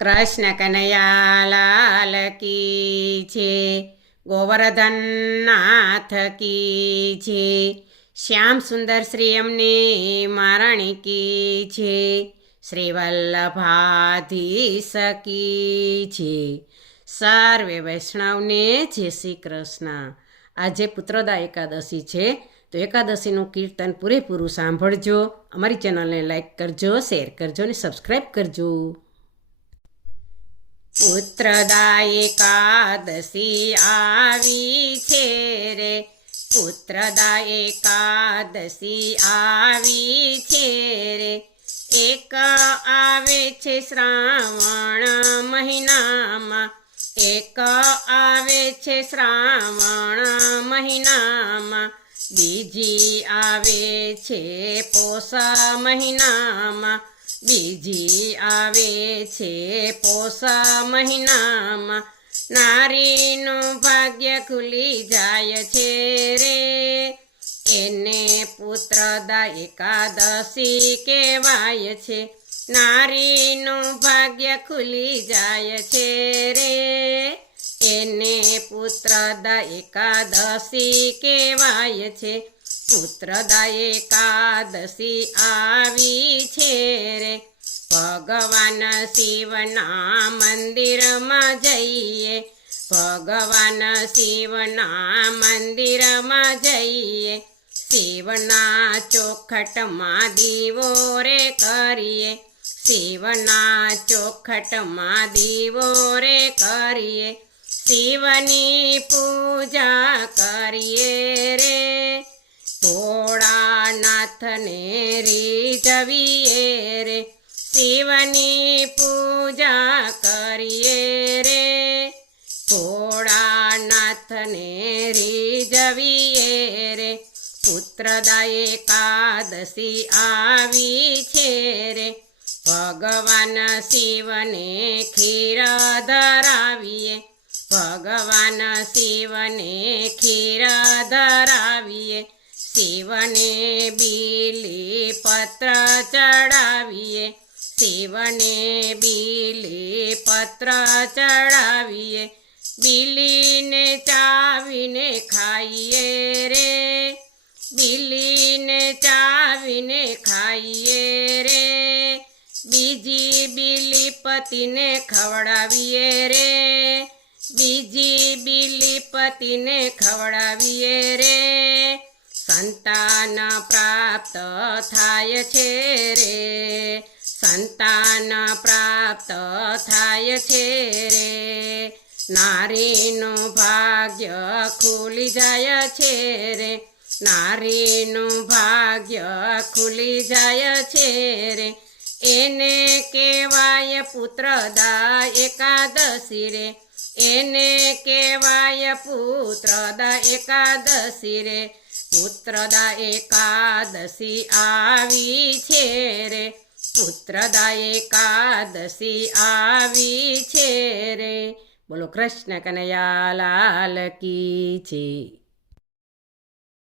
કૃષ્ણ કનૈયા લાલ કી છે, ગોવર્ધન નાથ કી છે, શ્યામ સુંદર શ્રી અમને મારણી કી છે, શ્રી વલ્લભાધીશ કી છે. સર્વે વૈષ્ણવને જય શ્રી કૃષ્ણ. આજે પુત્રદા એકાદશી છે, તો એકાદશીનું કીર્તન પૂરેપૂરું સાંભળજો. અમારી ચેનલને લાઈક કરજો, શેર કરજો અને સબસ્ક્રાઈબ કરજો. પુત્રદા એકાદશી આવી છે રે, પુત્રદા એકાદશી આવી છે રે. એક આવે છે શ્રાવણ મહિનામાં, એક આવે છે શ્રાવણ મહિનામાં, બીજી આવે છે પોષ મહિનામાં, બીજી આવે છે પોષ મહિનામાં. નારીનું ભાગ્ય ખુલી જાય છે રે, એને પુત્રદા એકાદશી કહેવાય છે. નારીનું ભાગ્ય ખુલી જાય છે રે, એને પુત્રદા એકાદશી કહેવાય છે. પુત્રદા એકાદશી આવી છે રે, ભગવાન શિવના મંદિરમાં જઈએ, ભગવાન શિવના મંદિરમાં જઈએ, શિવના ચોખટમાં દીવો રે કરીએ, શિવના ચોખટમાં દીવો રે કરીએ, શિવની પૂજા કરીએ રે. ભોળાનાથને રીઝવીએ રે, શિવની પૂજા કરીએ રે. ભોળાનાથને રીઝવીએ રે. પુત્રદા એકાદશી આવી છે રે, ભગવાન શિવને ખીર ધરાવીએ, ભગવાન શિવને ખીર ધરાવીએ, શિવને બીલી પત્ર ચડાવીએ, શિવને બીલી પત્ર ચડાવીએ, બીલીને ચાવીને ખાઈએ રે, બીલીને ચાવીને ખાઈએ રે. બીજી બીલી પતિને ખવડાવીએ રે, બીજી બીલી પતિને ખવડાવીએ રે. સંતાન પ્રાપ્ત થાય છે રે, સંતાન પ્રાપ્ત થાય છે રે. નારીનું ભાગ્ય ખુલી જાય છે રે, નારીનું ભાગ્ય ખુલી જાય છે રે. એને કહેવાય પુત્રદા એકાદશી રે, એને કહેવાય પુત્રદા એકાદશી રે. પુત્રદા એકાદશી આવી છે રે, પુત્રદા એકાદશી આવી છે રે. બોલો કૃષ્ણ કનૈયા લાલ કી છે.